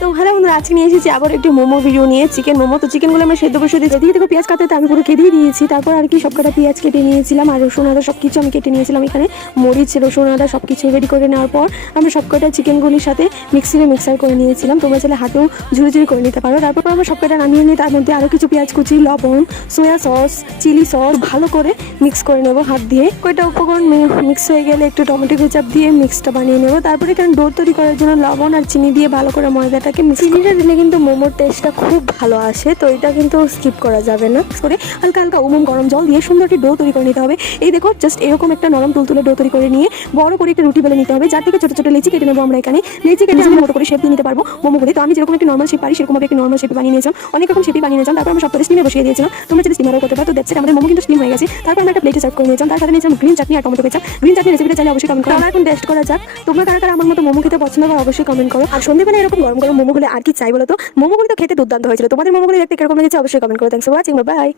তো হ্যালো বন্ধুরা, আজকে নিয়ে এসেছি আবার একটি মোমো ভিডিও নিয়ে। চিকেন মোমো। তো চিকেনগুলো আমরা সেদ্ধ বসে দিয়েছি, এদিকে থেকে পেঁয়াজ কাটাতে আমি পুরো কেটে দিয়েছি। তারপর আর কি সবকটা পেঁয়াজ কেটে নিয়েছিলাম, আর রসুন আদা সব কিছু আমি কেটে নিয়েছিলাম। এখানে মরিচ রসুন আদা সব কিছু রেডি করে নেওয়ার পর আমরা সবকটা চিকেনগুলির সাথে মিক্সার করে নিয়েছিলাম। তোমরা চাইলে হাতেও ঝুড়ি করে নিতে পারো। তারপর আমরা সবকটা নামিয়ে নিয়ে তার মধ্যে আরও কিছু পেঁয়াজ কুচি, লবণ, সোয়া সস, চিলি সস ভালো করে মিক্স করে নেবো হাত দিয়ে। কয়টা উপকরণ মিক্স হয়ে গেলে একটু টমেটো কেচাপ দিয়ে মিক্সটা বানিয়ে নেবো। তারপরে এখানে ডো তৈরি করার জন্য লবণ আর চিনি দিয়ে ভালো করে ময়দাটাকে চিনিটা দিলে কিন্তু মোমোর টেস্টটা খুব ভালো আসে, তো এটা কিন্তু স্কিপ করা যাবে না। করে হালকা হালকা গরম জল দিয়ে সুন্দর একটি ডো তৈরি করে নিতে হবে। এই দেখো, জাস্ট এরকম একটা নরম তুলতুলে ডো তৈরি করে নিয়ে বড় করে একটা রুটি বেলে নিতে হবে, যার থেকে ছোট ছোট লেচি কেটে নেবো। আমরা এখানে লেচি কেটে আমি মতো করে শেপ দিয়ে নিতে পারবো মোমোগুলি। তো আমি যেরকম একটি নর্মাল শেপ পারি সেরকম একটি নর্মাল শেপে বানিয়ে নিয়েছিলাম, অনেক রকম শেপে বানিয়ে নিয়েছিলাম। তারপর আমরা সবটা স্টিমে বসিয়ে দিয়েছিলাম। তোমরা যদি স্টিমারও করতে পারো। তো দেখছি আমাদের মোমো কিন্তু স্টিম হয়ে গেছে। তারপর আমরা একটা প্লেটে সার্ভ করে নিয়েছিলাম। তার সাথে নিয়েছিলাম গ্রিন চাটনি আর টমেটো কেচাপ। গ্রিন চাটনি রেসিপিটা চাইলে অবশ্যই কমেন্ট করো। আমরা এখন টেস্ট করা যাক। তোমরা কারা কারা আমার মতো মোমো খেতে পছন্দ করো অবশ্যই কমেন্ট করো। আর সন্ধ্যেবেলা এরকম গরম গরম মোমো হলে আর কি চাই বলো তো? মোমোগুলি তো খেতে দুর্দান্ত হয়েছিল। তোমাদের মোমোগুলি দেখতে কিরকম লেগেছে অবশ্যই কমেন্ট করো। Thanks for watching, by.